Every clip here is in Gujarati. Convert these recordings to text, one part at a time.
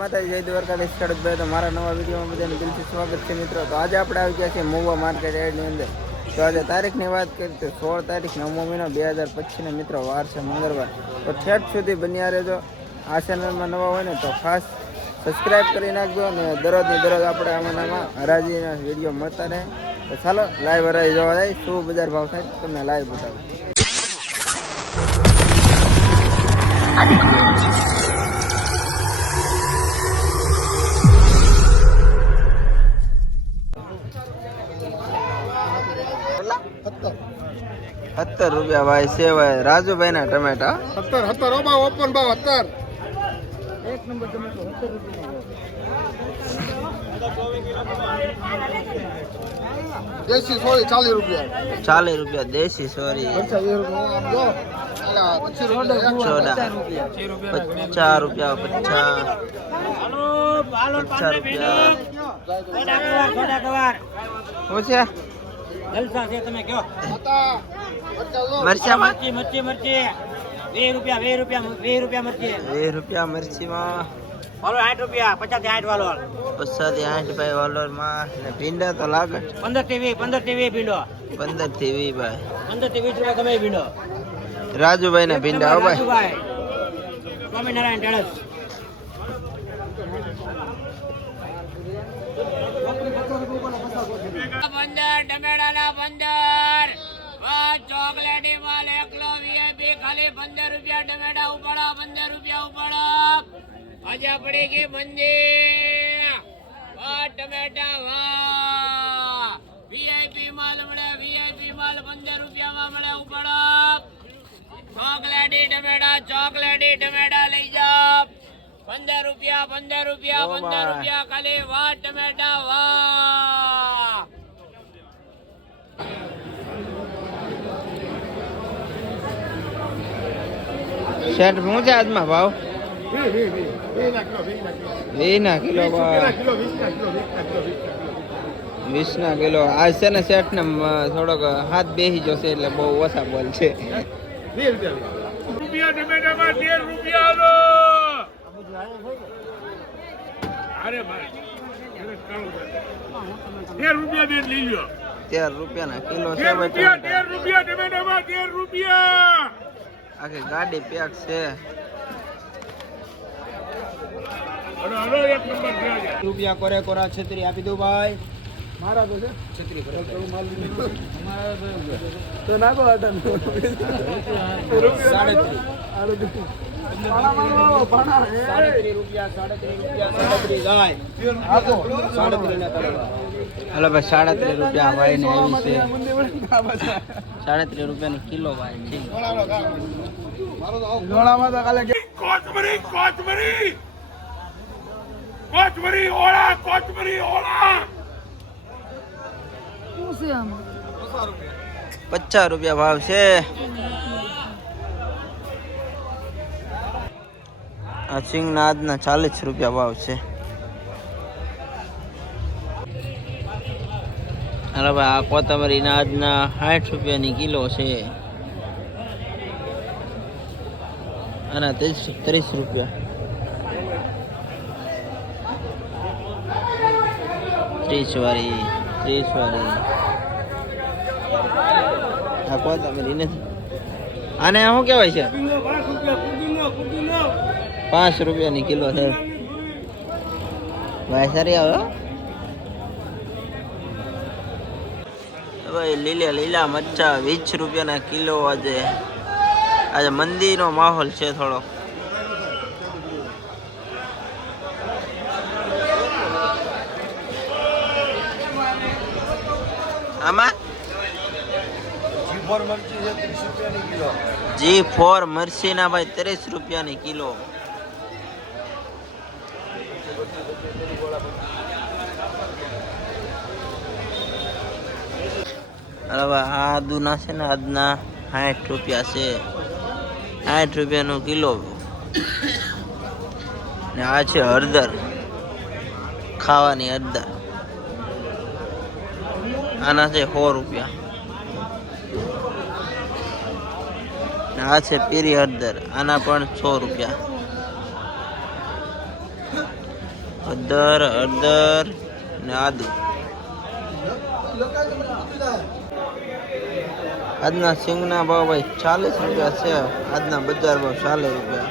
માતાજી, જય દ્વારકાધીશ ખડકભાઈ તો મારા નવા વિડીયોમાં બધાને દિલથી સ્વાગત છે મિત્રો. તો આજે આપણે આવી ગયા છીએ મોવા માર્કેટ એડની અંદર. તો આજે તારીખની વાત કરીએ તો સોળ તારીખ નવમો મહિનો બે હજાર પચીસને મિત્રો વાર છે મંગળવાર. તો ઠેઠ સુધી બન્યા રહેજો. આ ચેનલમાં નવા હોય ને તો ખાસ સબસ્ક્રાઈબ કરી નાખજો અને દરરોજની દરરોજ આપણે આમાં હરાજીના વીડિયો મળતા રહે. તો ચાલો લાઈવ હરાજી જોવા જાય. શું બજાર ભાવ થાય તમને લાઈવ બતાવું. સત્તર રૂપિયા ભાઈ સેવાય. ભાઈ રાજુભાઈ ના ટમેટા. સત્તર સત્તર ભાવ ઓપન ભાવ સત્તર. એક નંબર ટમેટો સત્તર દેશી સોળી ચાલીસ રૂપિયા. ચાલીસ રૂપિયા દેશી સોરી. રૂપિયા પચીસ રૂપિયા પચાસ રૂપિયા. પચાસ રૂપિયા શું છે જલસા છે તમે કયો. મરચામાં મરચી મરચી મરચી. વીસ રૂપિયા વીસ રૂપિયા વીસ રૂપિયા મરચી. વીસ રૂપિયા મરચીમાં વાલો આઠ રૂપિયા પચાસથી સાઠ વાલો પચાસથી આઠ ભાઈ ને ભીંડા તો લાગે. પંદર ટીવી પંદર ટીવી ભીંડો. પંદર ટીવી ભાઈ. પંદર ટીવી રૂપિયા ગમે ભીંડો. રાજુભાઈ ના ભીંડા હો ભાઈ. સ્વામિનારાયણ ટેળસ પંદર ટમેટાના પંદર. ચોકલેટી માલ એકલો વીઆઈપી ખાલી પંદર રૂપિયા ટમેટા ઉપાડો પંદર રૂપિયા ઉપાડો. આજે પડી ગઈ મંદી. ટમેટા વાહ. વીઆઈપી માલ મળે વીઆઈપી માલ પંદર રૂપિયામાં મળે ઉપાડો. ચોકલેટી ટમેટા ચોકલેટી ટમેટા લઈ જાઓ. પંદર રૂપિયા પંદર રૂપિયા પંદર રૂપિયા ખાલી વાહ ટમેટા વાહ. શેઠ શું છે આજમાં ભાવ. વીસના કિલો, વીસના કિલો. આજ છે ને શેઠ ને થોડોક હાથ બેસી જશે એટલે બહુ ઓછા બોલ છે. તેર રૂપિયા ના કિલો છે રૂપિયા ટમેટા. તેર રૂપિયા ટમેટામાં તેર રૂપિયા આખી ગાડી પેક છે. હલો હલો એક નંબર છે આજે. રૂપિયા કોરે કોરા છત્રી આપી દો ભાઈ. મારા તો છે. છત્રી તો નાખો. સાડત્રીસ. હલો ભાઈ સાડત્રીસ રૂપિયા ભાઈ ને આવી છે. વળી સાડત્રીસ રૂપિયા ની કિલો ભાઈ છે પચાસ રૂપિયા ભાવ છે. આ સિંગના આજના ચાલીસ રૂપિયા ભાવ છે. અરે ભાઈ, આ કોથમરીના આજના સાઠ રૂપિયાની કિલો છે. અને ત્રીસ ત્રીસ રૂપિયા. ત્રીસ વાળી ત્રીસ વાળી આ કોથમરી નથી. આને શું કહેવાય છે? પાંચ રૂપિયાની કિલો છે. ભાઈ સારી આવે ભાઈ લીલા લીલા મરચા વીસ રૂપિયાના કિલો આજે. આજે મંદિરનો માહોલ છે થોડો આમાં? જી ફોર મરસી ના ભાઈ ત્રીસ રૂપિયાની કિલો. હવે આ આદુના છે ને, આજના સાઠ રૂપિયા છે. સાઠ રૂપિયાનો કિલો. ને આ છે હળદર. ખાવાની હળદર. આના છે સો રૂપિયા. આ છે પીરી હળદર. આના પણ સો રૂપિયા. હળદર હળદર ને આદુ. આજના સિંગના ભાવ ભાઈ ચાલીસ રૂપિયા છે. આજના બજાર ભાવ ચાલીસ રૂપિયા.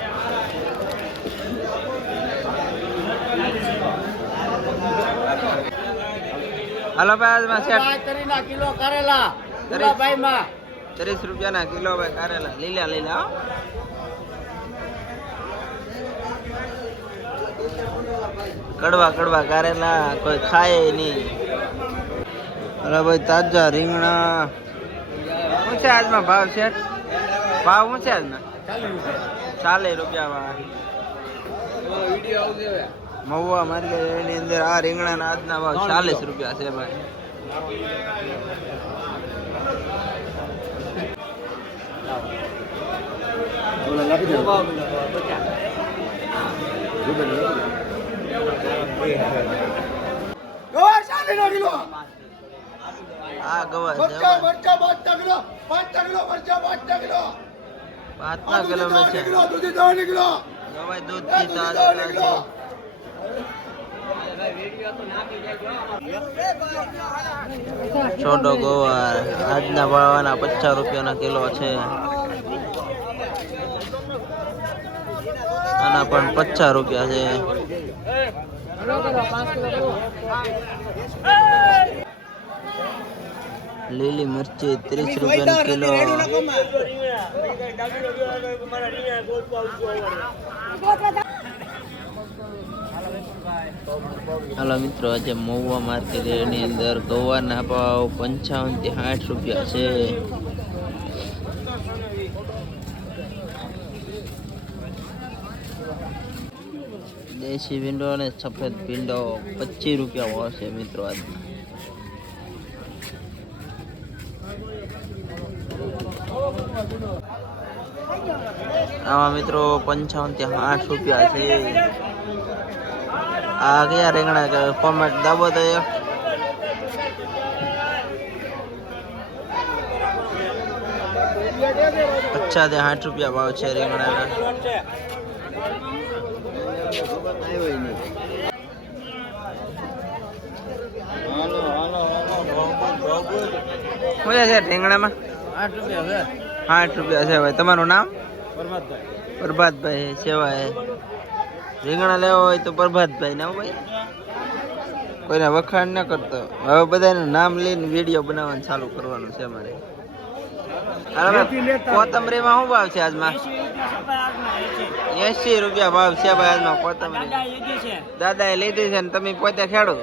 હાલો ભાઈ આજમાં કિલો કરેલા. ત્રીસ. રૂપિયાના કિલો ભાઈ કારેલા. લીલા લીલા કડવા કડવા કારેલા કોઈ ખાય નહીં. અરે ભાઈ તાજા રીંગણા. શું છે આજમાં ભાવ છે? ભાવ શું છે આજના? ચાલીસ રૂપિયા ભાવ. મહુવા માર્કેટ એની અંદર આ રીંગણાના આજના ભાવ ચાલીસ રૂપિયા છે ભાઈ. આ ગવા પાંચ કિલો મરચા પાંચ કિલો પાંચના કિલો માં દૂધી દસ કિલો. ગવાય દૂધથી દૂધી કિલો. છોટો ગોવાર. આજના ભાવના પચાસ રૂપિયાના કિલો છે. આના પણ પચાસ રૂપિયા છે. લીલી મરચી ત્રીસ રૂપિયાની કિલો. હાલો મિત્રો આજે મહુવા માર્કેટ એની અંદર ગવાના ભાવ પંચાવનથી સાઠ રૂપિયા છે. દેશી ભીંડો અને સફેદ ભીંડો પચીસ રૂપિયા ભાવ છે મિત્રો આજના આમાં મિત્રો પંચાવનથી આઠ રૂપિયા છે આ કયા રીંગણા કે કોમેન્ટ દાબો તો અચ્છા તે આઠ રૂપિયા ભાવ છે રીંગણાના શું છે રીંગણામાં સાઠ રૂપિયા છે ભાઈ તમારું નામ પ્રભાતભાઈ. સેવાય રીંગણા લેવા હોય તો પ્રભાતભાઈ ના ભાઈ. કોઈને વખાણ ન કરતો. હવે બધાનું નામ લઈને વીડિયો બનાવવાનું ચાલુ કરવાનું છે અમારે. હાલો કોથમરીમાં શું ભાવ છે આજમાં? એસી રૂપિયા ભાવ છે ભાઈ આજમાં કોથમરી. દાદા એ લીધી છે ને તમે પોતે ખેડો?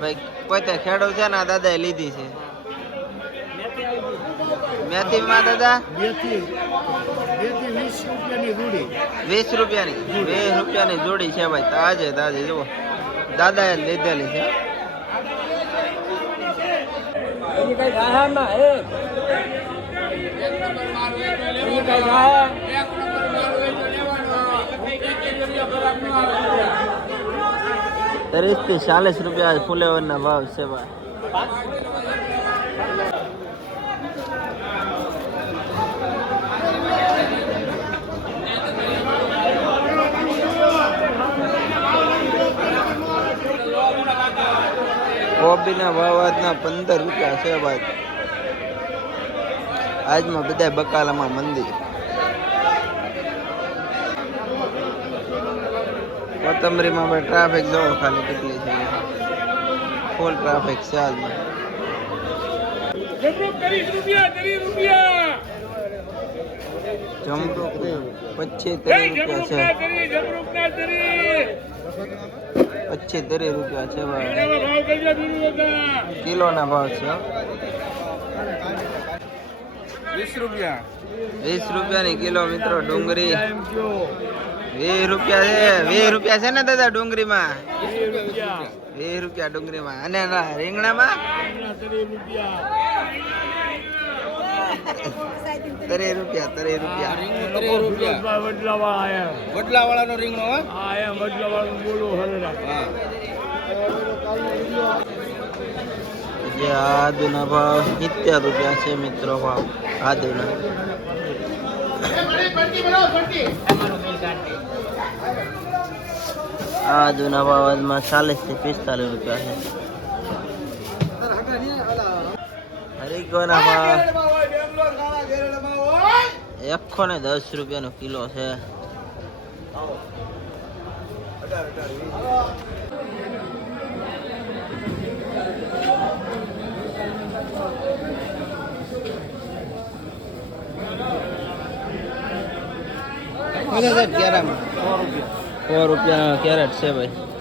ભાઈ પોતે ખેડો છે ને દાદા એ લીધી છે. મેથીમાં દાદા? વીસ રૂપિયાની? વીસ રૂપિયાની જોડી છે ભાઈ તાજે તાજે જુઓ. દાદા એ લીધેલી છે. ત્રીસથી ચાલીસ રૂપિયા ફુલેવરના ભાવ છે ભાઈ. કોબીના આજના પંદર રૂપિયા છે ભાઈ. આજમાં બધા બકાલામાં મંદી. કોથમરીમાં ભાઈ ટ્રાફિક જોવો ખાલી કેટલી છે. ફૂલ ટ્રાફિક છે આજમાં જમરૂક પચીસ રૂપિયા છે. ના તરી જમરૂક ના તરી પચીસ ત્રીસ રૂપિયા છે ભાઈ. કિલોના ભાવ છે. વીસ રૂપિયા. વીસ રૂપિયાની કિલો મિત્રો ડુંગળી. વીસ રૂપિયા છે વીસ રૂપિયા છે ને દાદા ડુંગળીમાં? વીસ રૂપિયા ડુંગળીમાં. અને રીંગણામાં? ત્રીસ રૂપિયા ત્રીસ રૂપિયા. વડલા વાળાનો રીંગણો હો? જે આદુના ભાવ સિત્તેર રૂપિયા છે મિત્રો ભાવ આદુના. આ જૂના ભાવમાં ચાલીસથી પિસ્તાલીસ રૂપિયા છે. હરીકોના ભાવ. એકસો ને દસ રૂપિયાનો કિલો છે. સો રૂપિયાનો કેરેટ છે ભાઈ.